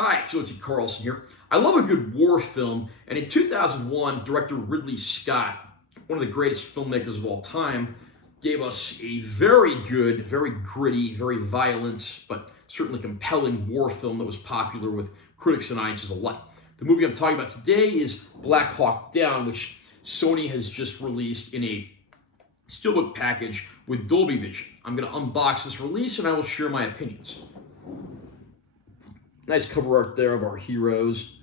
Hi, it's T. Carlson here. I love a good war film, and in 2001, director Ridley Scott, one of the greatest filmmakers of all time, gave us a very good, very gritty, very violent, but certainly compelling war film that was popular with critics and audiences alike. The movie I'm talking about today is Black Hawk Down, which Sony has just released in a Steelbook package with Dolby Vision. I'm going to unbox this release and I will share my opinions. Nice cover art there of our heroes.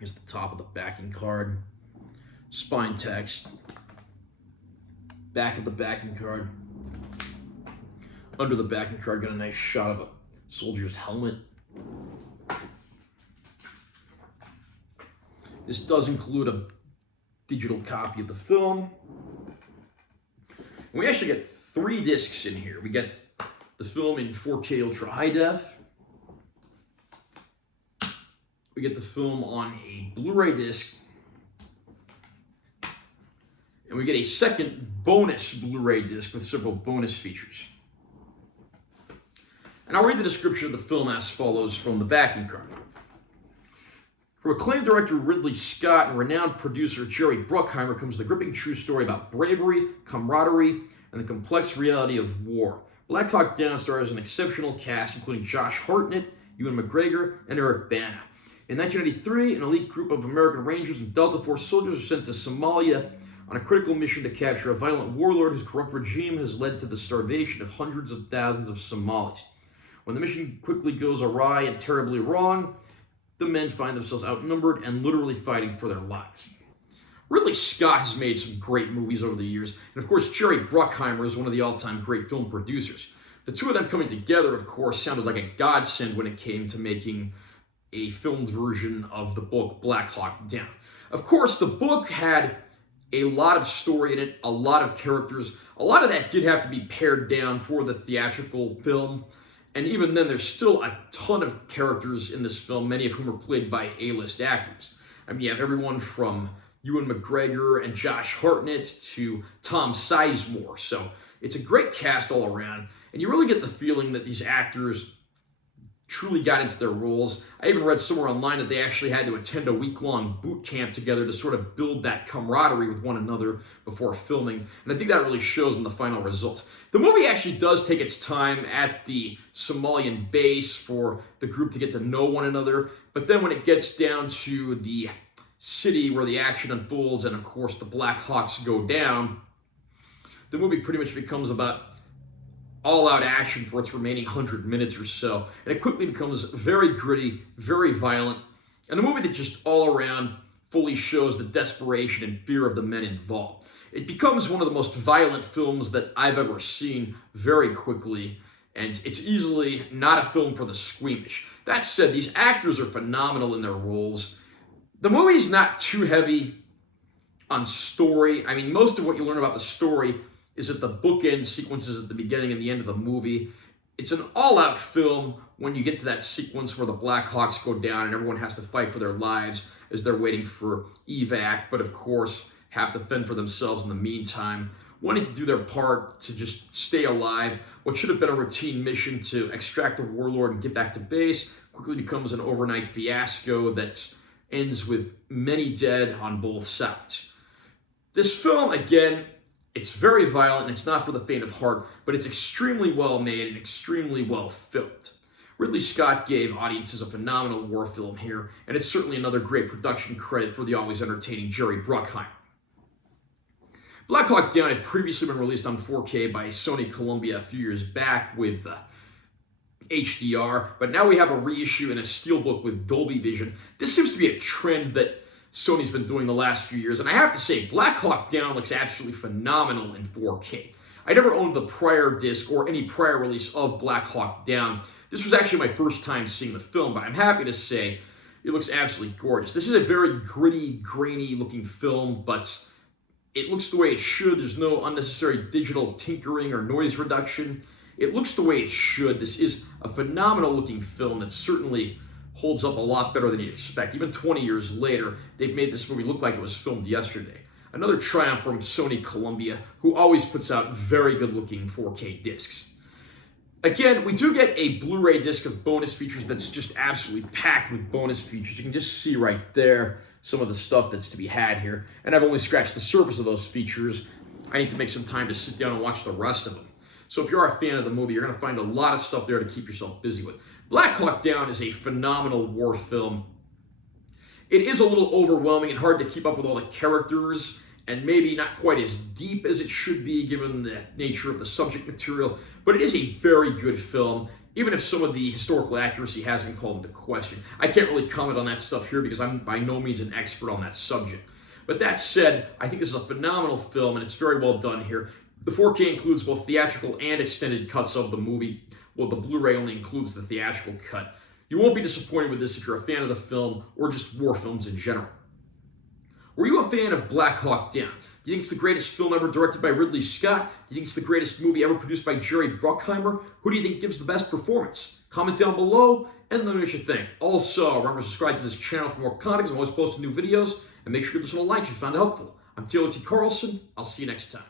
Here's the top of the backing card. Spine text. Back of the backing card. Under the backing card, got a nice shot of a soldier's helmet. This does include a digital copy of the film. And we actually get 3 discs in here. We get the film in 4K Ultra High Def. We get the film on a Blu-ray disc. And we get a second bonus Blu-ray disc with several bonus features. And I'll read the description of the film as follows from the backing card. From acclaimed director Ridley Scott and renowned producer Jerry Bruckheimer comes the gripping true story about bravery, camaraderie, and the complex reality of war. Black Hawk Down stars an exceptional cast including Josh Hartnett, Ewan McGregor, and Eric Bana. In 1993, an elite group of American Rangers and Delta Force soldiers are sent to Somalia on a critical mission to capture a violent warlord whose corrupt regime has led to the starvation of hundreds of thousands of Somalis. When the mission quickly goes awry and terribly wrong, the men find themselves outnumbered and literally fighting for their lives. Ridley Scott has made some great movies over the years, and of course Jerry Bruckheimer is one of the all-time great film producers. The two of them coming together, of course, sounded like a godsend when it came to making a filmed version of the book Black Hawk Down. Of course, the book had a lot of story in it, a lot of characters. A lot of that did have to be pared down for the theatrical film. And even then, there's still a ton of characters in this film, many of whom are played by A-list actors. I mean, you have everyone from Ewan McGregor and Josh Hartnett to Tom Sizemore. So it's a great cast all around. And you really get the feeling that these actors truly got into their roles. I even read somewhere online that they actually had to attend a week-long boot camp together to sort of build that camaraderie with one another before filming. And I think that really shows in the final results. The movie actually does take its time at the Somalian base for the group to get to know one another. But then when it gets down to the city where the action unfolds and, of course, the Black Hawks go down, the movie pretty much becomes about all-out action for its remaining 100 minutes or so. And it quickly becomes very gritty, very violent, and a movie that just all around fully shows the desperation and fear of the men involved. It becomes one of the most violent films that I've ever seen very quickly, and it's easily not a film for the squeamish. That said, these actors are phenomenal in their roles. The movie's not too heavy on story. I mean, most of what you learn about the story is at the bookend sequences at the beginning and the end of the movie. It's an all-out film when you get to that sequence where the Black Hawks go down and everyone has to fight for their lives as they're waiting for evac, but of course have to fend for themselves in the meantime, wanting to do their part to just stay alive. What should have been a routine mission to extract the warlord and get back to base quickly becomes an overnight fiasco that ends with many dead on both sides. This film, again, it's very violent, and it's not for the faint of heart, but it's extremely well made and extremely well filmed. Ridley Scott gave audiences a phenomenal war film here, and it's certainly another great production credit for the always entertaining Jerry Bruckheimer. Black Hawk Down had previously been released on 4K by Sony Columbia a few years back with HDR, but now we have a reissue in a Steelbook with Dolby Vision. This seems to be a trend that Sony's been doing the last few years, and I have to say, Black Hawk Down looks absolutely phenomenal in 4K. I never owned the prior disc or any prior release of Black Hawk Down. This was actually my first time seeing the film, but I'm happy to say it looks absolutely gorgeous. This is a very gritty, grainy looking film, but it looks the way it should. There's no unnecessary digital tinkering or noise reduction. It looks the way it should. This is a phenomenal looking film that certainly holds up a lot better than you'd expect. Even 20 years later, they've made this movie look like it was filmed yesterday. Another triumph from Sony Columbia, who always puts out very good-looking 4K discs. Again, we do get a Blu-ray disc of bonus features that's just absolutely packed with bonus features. You can just see right there some of the stuff that's to be had here. And I've only scratched the surface of those features. I need to make some time to sit down and watch the rest of them. So if you are a fan of the movie, you're going to find a lot of stuff there to keep yourself busy with. Black Hawk Down is a phenomenal war film. It is a little overwhelming and hard to keep up with all the characters, and maybe not quite as deep as it should be given the nature of the subject material, but it is a very good film, even if some of the historical accuracy has been called into question. I can't really comment on that stuff here because I'm by no means an expert on that subject. But that said, I think this is a phenomenal film, and it's very well done here. The 4K includes both theatrical and extended cuts of the movie. Well, the Blu-ray only includes the theatrical cut. You won't be disappointed with this if you're a fan of the film or just war films in general. Were you a fan of Black Hawk Down? Do you think it's the greatest film ever directed by Ridley Scott? Do you think it's the greatest movie ever produced by Jerry Bruckheimer? Who do you think gives the best performance? Comment down below and let me know what you think. Also, remember to subscribe to this channel for more content. I'm always posting new videos. And make sure to give this one a like if you found it helpful. I'm Taylor T. Carlson. I'll see you next time.